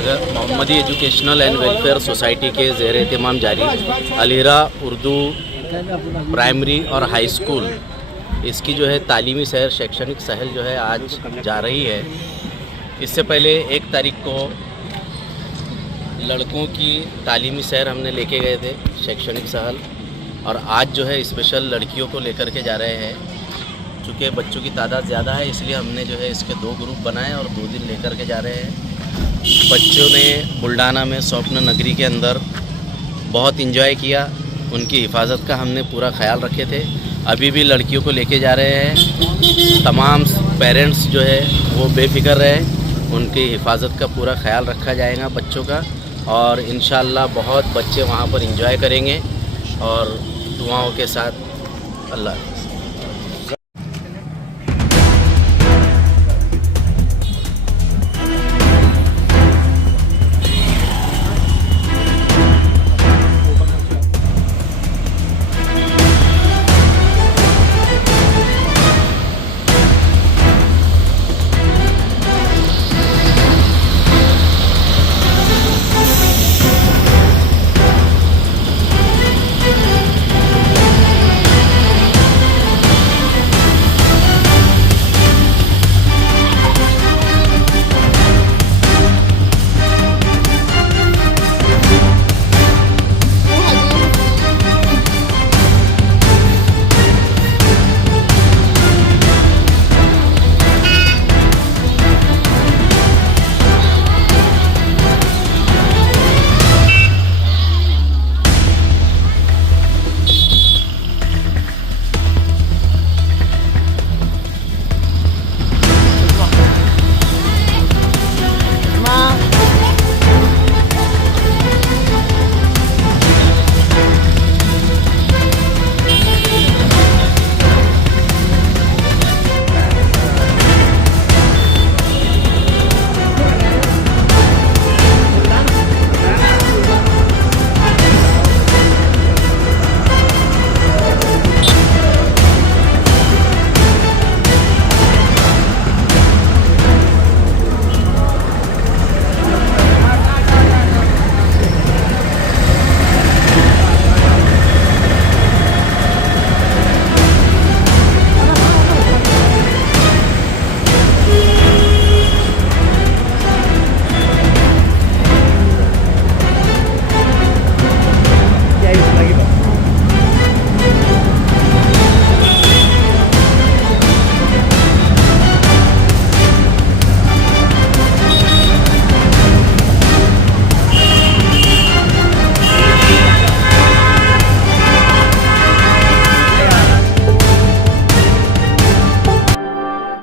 Nagar Mohammadi educational and welfare society के ज़ेर एहतमाम जारी अलहिरा उर्दू प्राइमरी और हाई स्कूल इसकी जो है तालीमी सैर शैक्षणिक सहल जो है आज जा रही है। इससे पहले 1 तारीख को लड़कों की तालीमी सैर हमने लेके गए थे शैक्षणिक सहल, और आज जो है स्पेशल लड़कियों को लेकर के जा रहे हैं। चूँकि बच्चों की तादाद ज़्यादा है इसलिए हमने जो है इसके 2 ग्रुप बनाए और 2 दिन लेकर के जा रहे हैं। बच्चों ने बुल्ढाना में स्वप्न नगरी के अंदर बहुत इंजॉय किया, उनकी हिफाजत का हमने पूरा ख्याल रखे थे। अभी भी लड़कियों को लेके जा रहे हैं। तमाम पेरेंट्स जो है वो बेफिक्र रहे, उनकी हिफाजत का पूरा ख्याल रखा जाएगा बच्चों का, और इंशाअल्लाह बहुत बच्चे वहाँ पर इंजॉय करेंगे और दुआओं के साथ। अल्लाह।